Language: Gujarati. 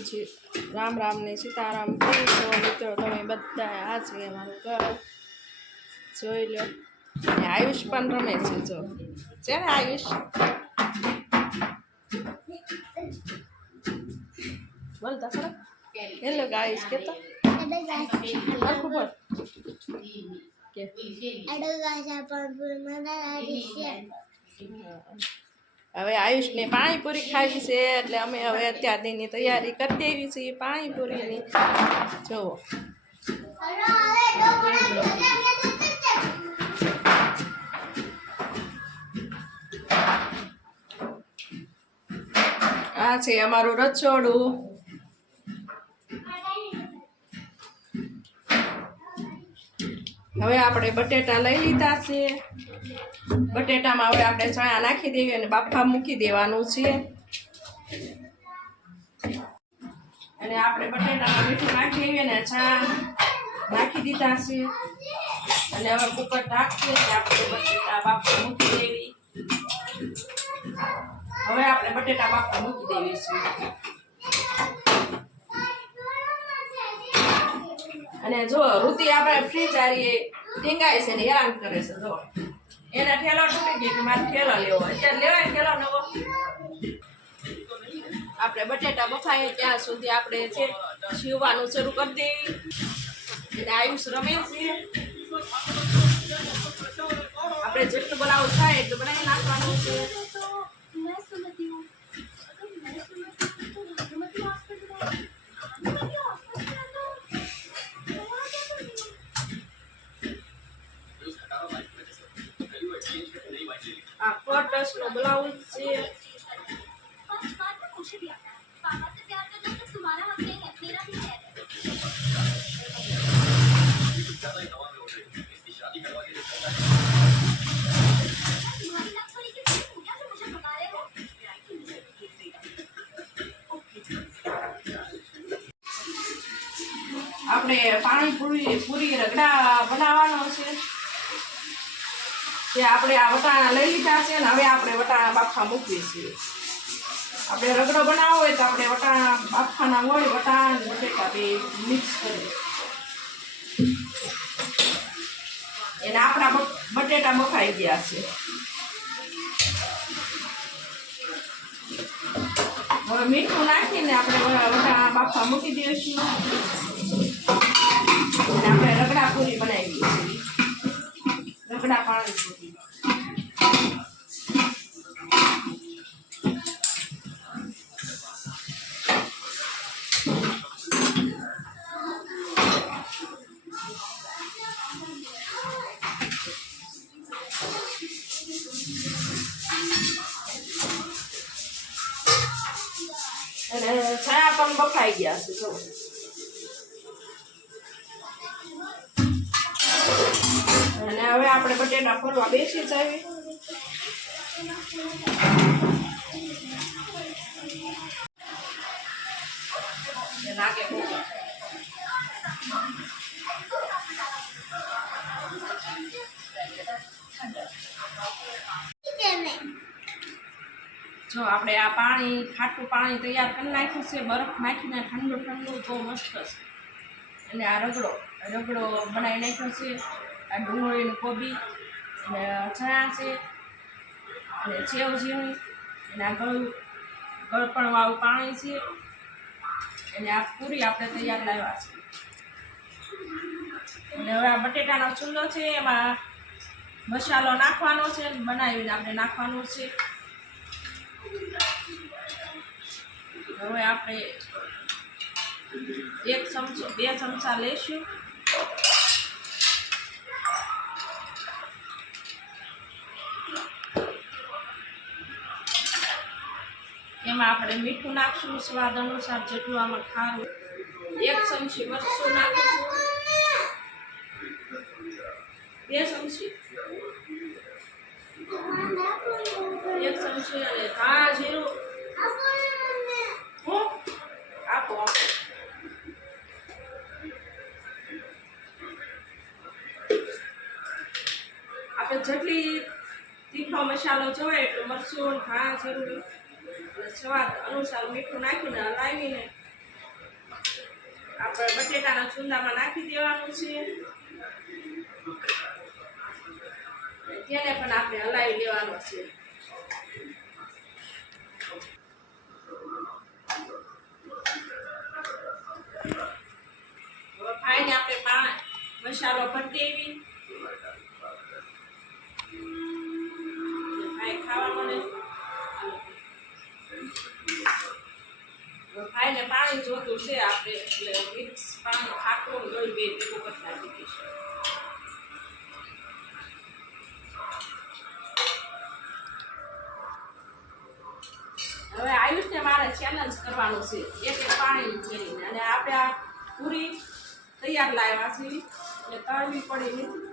જી રામ રામ ને સીતારામ કેમ છો મિત્રો તમે બધા છે અમારું ઘર જોઈ લો. આયુષ પણ રમે છે જો. છે ને આયુષ? બોલ તો હેલો ગાઈસ કે તો? હરખું બોલ. કે? હવે આયુષને પાણીપુરી ખાવી છે એટલે અમે હવે અત્યારની તૈયારી કરી દેવી છે પાણીપુરીની. જુઓ આ છે અમારું રસોડું. હવે આપણે બટેટા લઈ લીધા છે. બટેટામાં હવે આપણે ચણા નાખી દેવી અને બાફા મૂકી દેવાનું છે. અને આપણે બટેટામાં મીઠું નાખી દેવી અને ચણા નાખી દીધા છે. અને હવે કુકર ઢાંકીએ આપણે બટેટા બાફા મૂકી દેવી. હવે આપણે બટેટા બાફા મૂકી દેવી છે. અને જો ઋતિ આપણે ફ્રીજ ચારીએ ટીંગાય છે ને હેરાન કરે છે, જો. એના ઠેલો તૂટી ગયો કે મારે ઠેલો લેવો. અત્યારે લેવાય ઠેલો નવો. આપણે બટેટા બફાય ત્યાં સુધી આપણે છે સીવવાનું શરૂ કરી દેવી અને આયુષ રમે છે. આપણે જેટલું બનાવવું થાય એટલું બનાવી નાખવાનું છે. નો બ્લાઉઝ છે આપણે પાણીપુરી પૂરી રગડા બનાવવાનો છે. કે આપણે આ વટાણા લઈ લીધા છે ને હવે આપણે વટાણા બાફા મૂકીએ છીએ. આપણે રગડો બનાવવો હોય તો આપણે વટાણા બાફાના હોય, વટાણા બટેટા બે મિક્સ કરીએ એને આપણા બટ- બટેટા બફાઈ ગયા છે. હવે મીઠું નાખીને આપણે વટાણા બાફા મૂકી દઈએ છીએ આપણે રગડા પૂરી છાયા પણ બફાઈ ગયા છે જો અને હવે આપણે બટેટા ફોલવા બેસી જઈએ લાગે બહુ જો આપણે આ પાણી, ખાટું પાણી તૈયાર કરી નાખ્યું છે, બરફ નાખીને ઠંડુ ઠંડુ બહુ મસ્ત છે. અને આ રગડો રગડો બનાવી નાખ્યો છે. આ ડુંગળીનું કોબી અને ચણા છે અને સેવ ઝીણી અને આ ગળું, ગળપણવાળું પાણી છે. અને આ પૂરી આપણે તૈયાર લાવ્યા છે. અને હવે આ બટેટાનો ચૂલો છે, એમાં મસાલો નાખવાનો છે, બનાવીને આપણે નાખવાનું છે. હવે આપણે એક ચમચો, બે ચમચા લઈશું. એમાં આપણે મીઠું નાખશું, સ્વાદ અનુસાર જેટલું આમાં ખારું. એક ચમચી મરચું નાખીશું. બે ચમચી? એક ચમચી અને ધાણા જીરું. જેટલી તીખો મસાલો જોઈએ એટલું મરચું ઘા જરૂરી. અને સ્વાદ અનુસાર મીઠું નાખીને હલાવીને આપણે બટેટાના ચૂંદામાં નાખી દેવાનું છે. તેને પણ આપણે હલાવી દેવાનું છે. હવે ફાઈને આપણે પાણી મસાલો ભરી દેવી ભાઈ ખાવા મળે. હવે આયુષને મારે ચેલેન્જ કરવાનું છે, એક પાણી જોઈને અને આપણે પૂરી તૈયાર લાવ્યા છીએ, એટલે તળવી પડી નથી